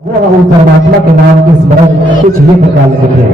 वो परमात्मा के नाम के स्मरण कुछ ये प्रकार लिखे।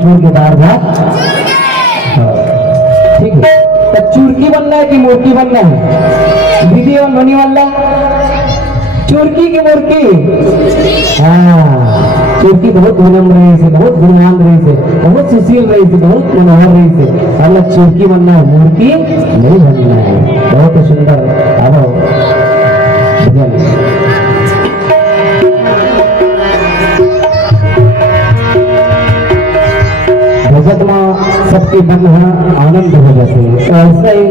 चूर के दार भात ठीक है। तो चूरकी बनना है कि मूर्ति बनना है? दीदी और नोनी वाला चूरकी की मूर्ति। हाँ, चूरकी बहुत विनम्र रही से, बहुत गुणवान रही से, बहुत सुशील रही से, बहुत मनोहर रही से। अलग चूरकी बनना है, मूर्ति नहीं बनना है। बहुत सुंदर। आओ भजन में सबके मन आनंद हो जाते हैं। तो ऐसा ही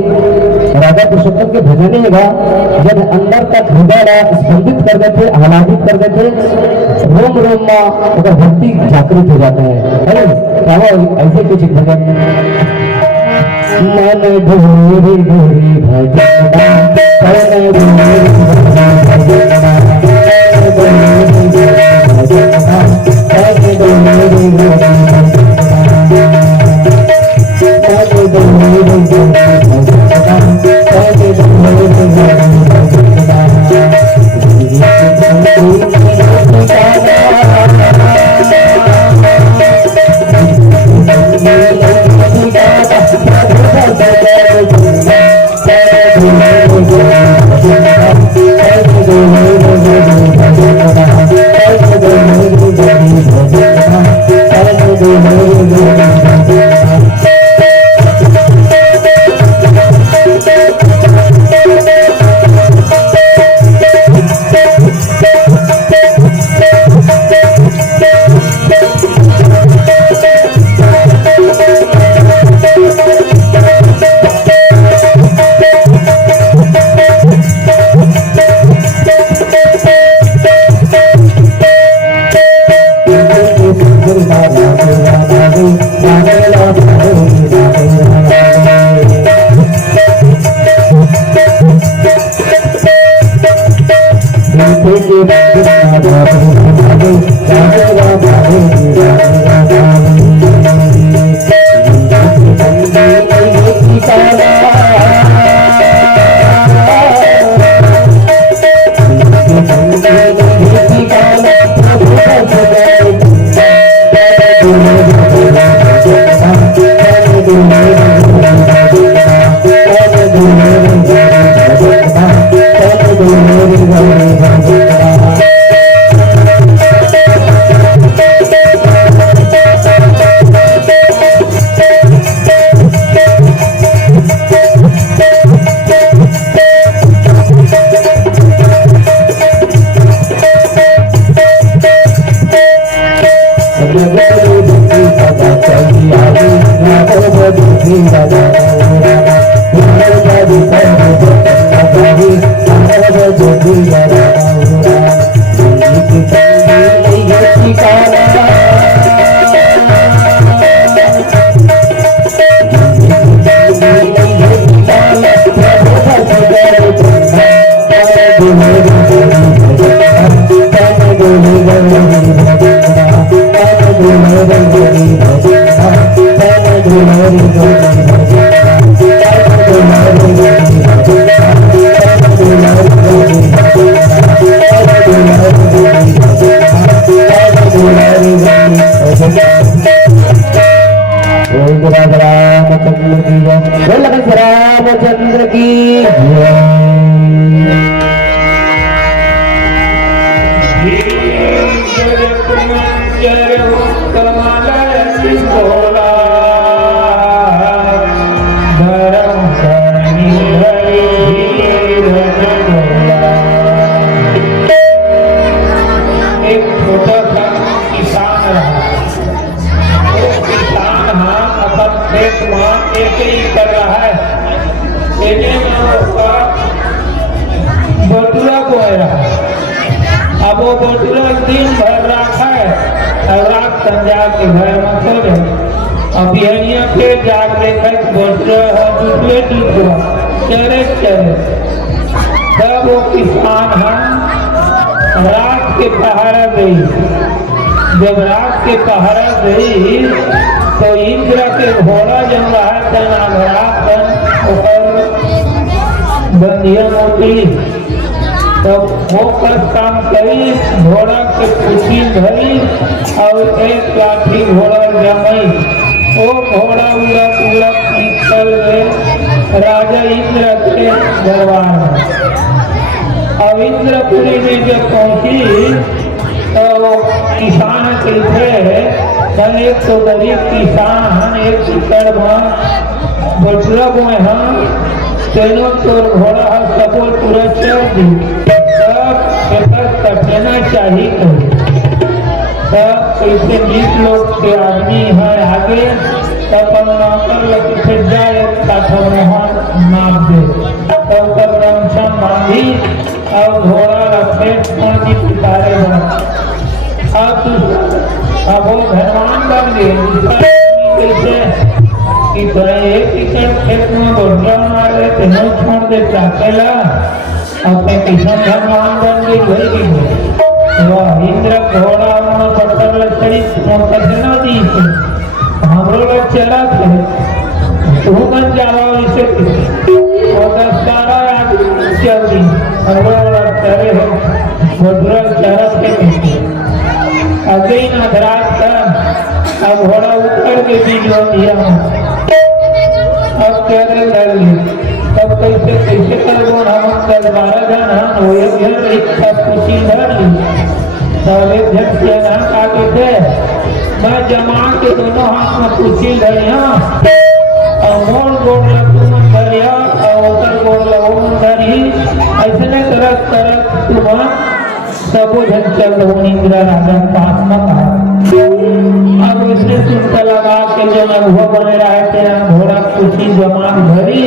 राधा पुरुषोत्तम के भजन ही होगा जब अंदर तक हृदय स्पंदित कर देते, आह्लादित कर देते, रोम रोम में अगर भक्ति जागृत हो जाता है। अरे ऐसे कुछ भजन मन भूरी भूरी भजन रामचंद्र की अब वो बोतुला दिन भर रखा है और रात संजा के घर में सो जाए। अब यही के जाग देखा बोतुला दूसरे दूसरा चले चले तब को किसान रात के पहरा गई। जब रात के पहरा गई तो इंद्र के घोड़ा जब रहा तन बंधिया मोती तब वो काम करी, घोड़ा के कुची धरी और एक लाठी घोड़ा जमाई। वो घोड़ा उलट उलट निकल गए राजा इंद्र के दरबार में। अब इंद्रपुरी में जब पहुंची तो किसान के थे, एक तो गरीब किसान एक एकड़ बटुरक में हम तेनों तो घोड़ा सबो तुरंत चल दी। तब खेतर कटना चाहिए तब कैसे 20 लोग के आदमी है आगे तब नौकर लगे जाए मोहन नाप दे तब कर गमछा बांधी और घोड़ा रखे पानी पितारे अब वो धनवान बन गए। कैसे कि एक एकड़ खेत में गोड्रा मार रहे तेनों छोड़ दे चाकेला अपने किसान धनवान बन गई वही वह इंद्र घोड़ा में पत्थर लचड़ी मोटर से ना दी हमरो लोग चला थे तू बन जावा इसे और 10-12 आदमी चल दी हमरो लोग चले हो गोड्रा चरस के पीछे अगई ना धरात का अब घोड़ा उतर के बीजवा दिया अब क्या कर ली तब कैसे करो हम 10-12 जन हम वो एक जन एक सब कुछ धर ली तब एक जन के नाम आगे थे मैं जमा के दोनों हाथ में कुची धरिया और मोड़ गोड़ तुम धरिया और उतर गोड़ लगो धरी ऐसे तरह तुम सबो जन चल रहो इंदिरा राजा पास में कहा। अब उसने चिंता लगा के जो अनुभव बने रहे थे घोड़ा कुची जमा धरी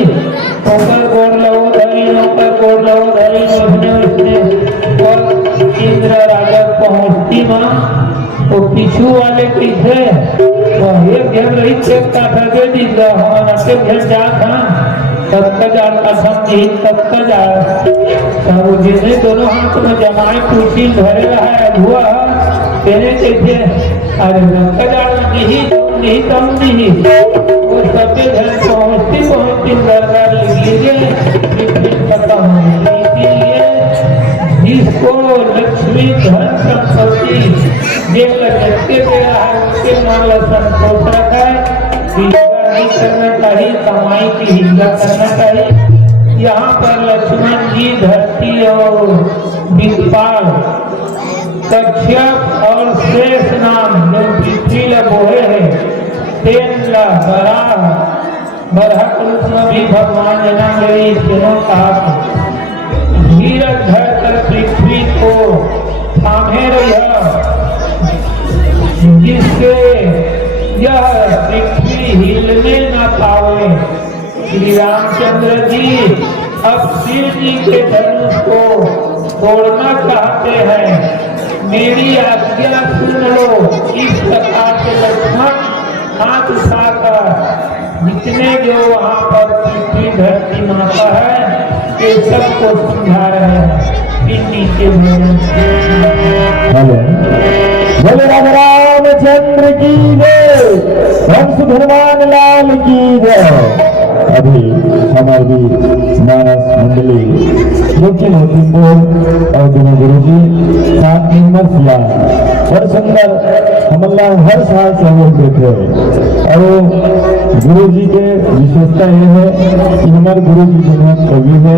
ऊपर गोड़ लो धरी ऊपर गोड़ लो धरी उसने और इंद्र राजा पहुंचती मां तो पीछू वाले पीछे तो एक घर रही चेक का ठगे दी हमारा से घर जा था तब का जाता समझी तब का जा तब जिसने दोनों हाथ में जमाए कुची धरे रहा है हुआ तेरे कैसे अरे का जाल नहीं तम नहीं वो सबके घर पहुंचती दरगाह लीजिए खत्म हो इसीलिए जिसको लक्ष्मी धन संपत्ति देकर जगते गया है उसके मामला संतोष रखा है नहीं करना चाहिए कमाई की हिंसा करना चाहिए। यहाँ पर लक्ष्मण जी धरती और विपाल कश्यप और शेष नाम जो पृथ्वी लगोहे है तेन बराह रूप में भी भगवान जना गई तीनों कहा धीरज धर कर पृथ्वी को थामे रहा जिससे यह पृथ्वी हिलने न पावे। श्री रामचंद्र जी अब शिव जी के धनुष को तोड़ना चाहते हैं मेरी आज्ञा सुन लो। इस प्रकार से लक्ष्मण हाथ उठाकर जितने जो वहाँ पर पृथ्वी धरती माता है ये सबको समझा रहे हैं नीचे बोले रामचंद्र की जय, हंस भगवान लाल की जय। अभी हमारी मानस मंडली जोखी मोतीपुर और दिनों गुरु जी 7 नंबर किया और सुंदर हमला हर साल से हम देखे और गुरु जी के विशेषता यह है कि हमारे गुरु जी दुनिया कवि है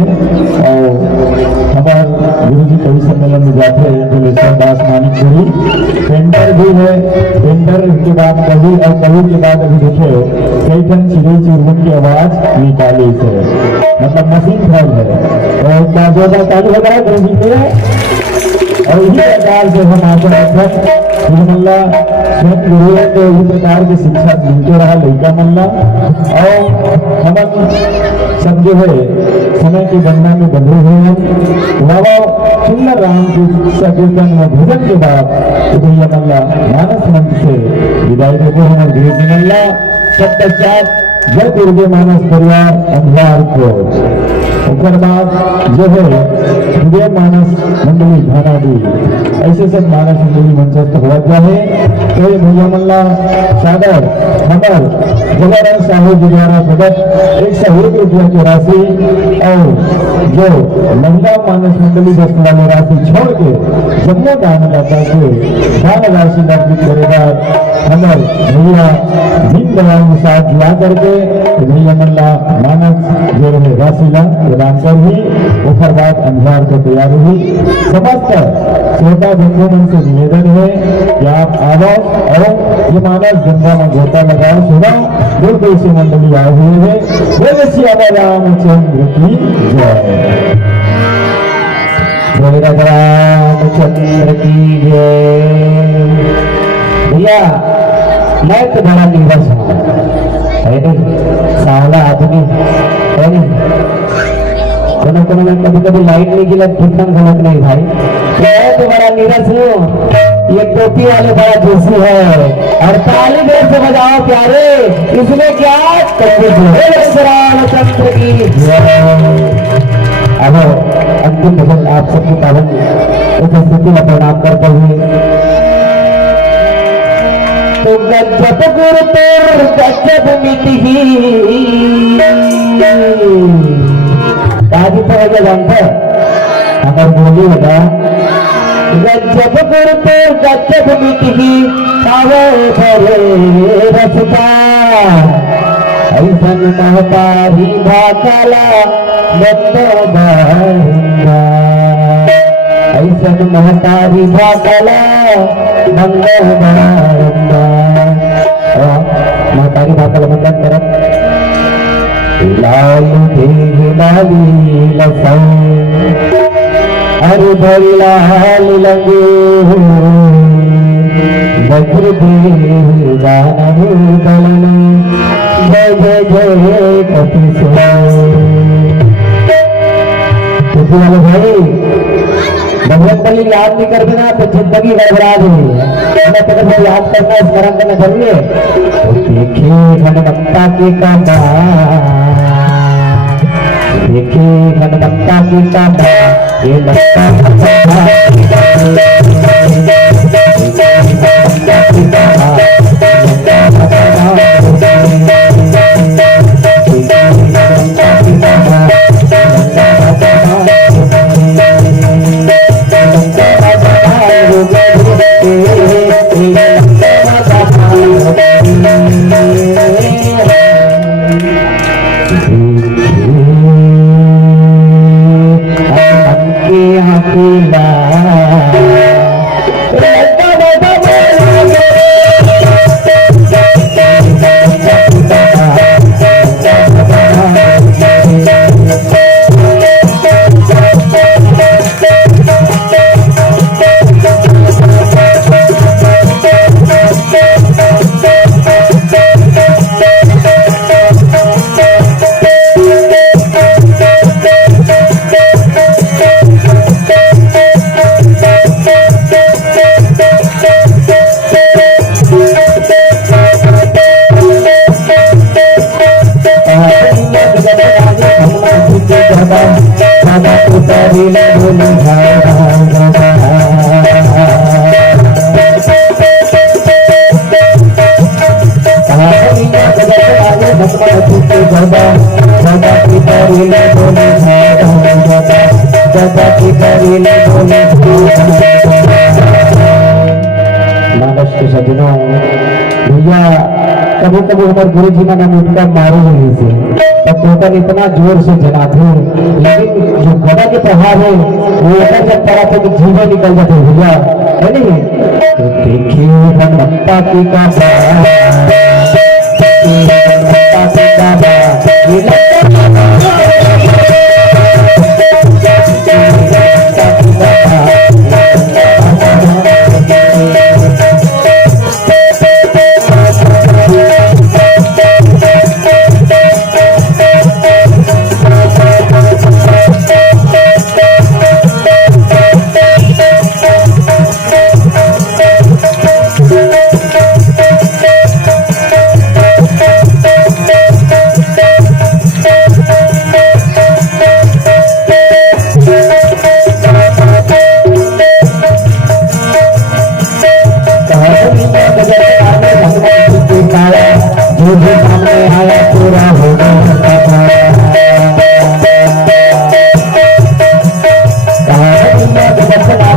और हमारे गुरु जी कवि सम्मेलन में जाते हैं तो लेसन दास मानिकपुरी पेंटर भी है। पेंटर के बाद कवि और कवि के बाद अभी देखे कई टन चिड़ी चुरमुन की आवाज निकाली से मतलब मशीन फैल है और क्या जो चालू हो रहा है गुरु जी के और इसी प्रकार से हम आकर मल्ला स्वयं गुरु है तो इसी प्रकार की शिक्षा मिलते रहा लड़का मल्ला और हम सब जो है समय की गणना में बंधे हुए हैं। बाबा सुंदर राम की कीर्तन व भजन के बाद भैया मल्ला मानस मंच से विदाई देते हैं और गुरु जी मल्ला तत्पश्चात जय दुर्गे मानस परिवार अंधार को उसके बाद जो है हृदय मानस मंडली भानादी ऐसे सब मानस मंडली मंचस्थ हुआ है। तो ये भैया मल्ला सागर हमर जलाराम साहू जी द्वारा प्रदत्त 101 रुपया की राशि और जो महिला मानस मंडली दस्त वाली राशि छोड़ के जमुना दानदाता से दान राशि अर्पित करेगा हमर भैया दीन दयाल निषाद ला करके भैया मल्ला मानस जो है राशि ला प्रदान कर ही उसके बाद अंधार को तैयार हुई। समस्त श्रोता बंधुओं से निवेदन है कि आप आओ और ये मानस गंगा में गोता लगाओ सुना दूर दूर से मंडली आए हुए हैं। जय श्री रामचंद्र की जय। जय रामचंद्र की जय। भैया मैं तो बड़ा नीरस हूँ है नहीं, सावला आदमी है नहीं, कोनो में कभी कभी लाइट नहीं गिला कितना गलत नहीं भाई। मैं तो बड़ा नीरस हूँ, ये टोपी वाले बड़ा जोशी है और ताली देर से बजाओ प्यारे, इसमें क्या रामचंद्र की अब अंतिम भजन आप सबकी पावन उपस्थिति में प्रणाम करते हुए। तो गजब गुरु तोर गजब मिटी काजी तो है जानते अगर बोली होगा गजब गुरु तोर गजब मिटी पावे भरे रसता ऐसन महतारी भाकाला बत्तो बांगा ऐसन महतारी भाकाला बंगो बांगा महतारी भाकाला बंगन करत लाल देह लाली लसा अरे भरी लाल लगे बद्र देह दानव दलन जय जय जय कपि वाले भाई भगवत बलि याद नहीं कर देना तो जिंदगी गड़बड़ा देगी। तो याद करना स्मरण करना जरूरी है। तो देखे हनुमंता के कांटा देखे हनुमंता की कांटा ये कभी कभी हमारे गुरु जी ने मुटका मारे नहीं से तब टोकन इतना जोर से जना थे, लेकिन जो गदा के प्रभाव है वो ऐसा जब पड़ा था कि जीवन निकल जाते भैया है नहीं। तो देखिए हनुमंता की काबा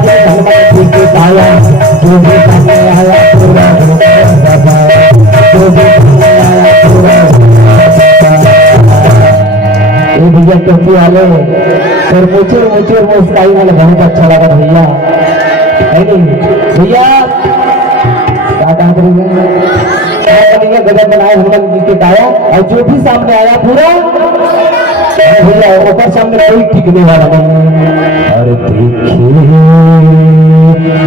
हनुमान जी की काया जो भी सामने आया पूरा जो भी सामने आया पूरा ये भैया टोपी वाले और मुझे मुस्काई वाले बहुत अच्छा लगा भैया है नहीं भैया क्या कहा करेंगे गजब बनाए हनुमान जी के काया और जो भी सामने आया पूरा भैया ऊपर सामने कोई टिकने वाला नहीं और देखिए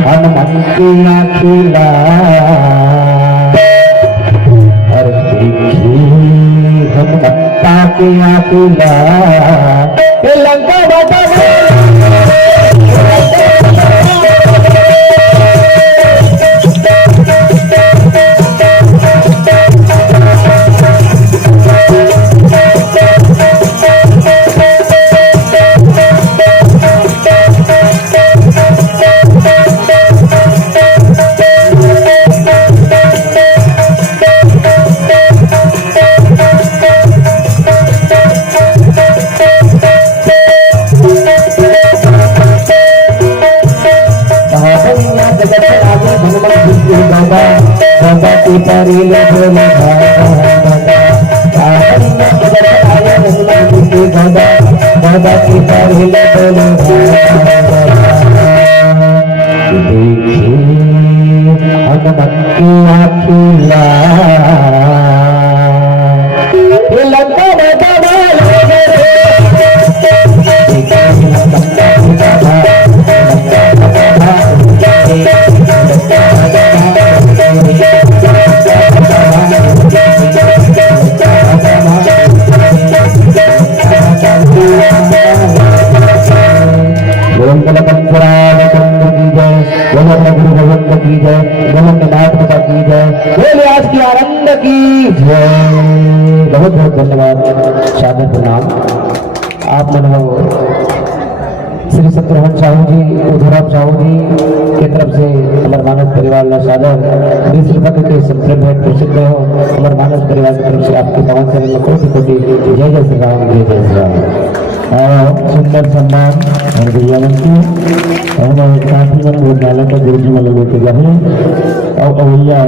हनुमान की आखिला और देखिए हनुमंता की आखिला लंका बाबा बाबा की परिले बोले बाबा की परिले बोले देखिए हनुमान की आखिला बहुत बहुत धन्यवाद सादर प्रणाम आप मनों श्री सत्यहन साहू जी उधरम साहू जी की तरफ से अमर मानस परिवार का सादर विश्व भक्त के संप्रभ है प्रसिद्ध हो अमर मानस परिवार की तरफ से आपके पवन चरण में कोटि कोटि जय जय श्री राम जय जय श्री राम सुंदर सम्मान और भैया की और काफी मन भोजनालय का गुरु जी मतलब लेके जाए और भैया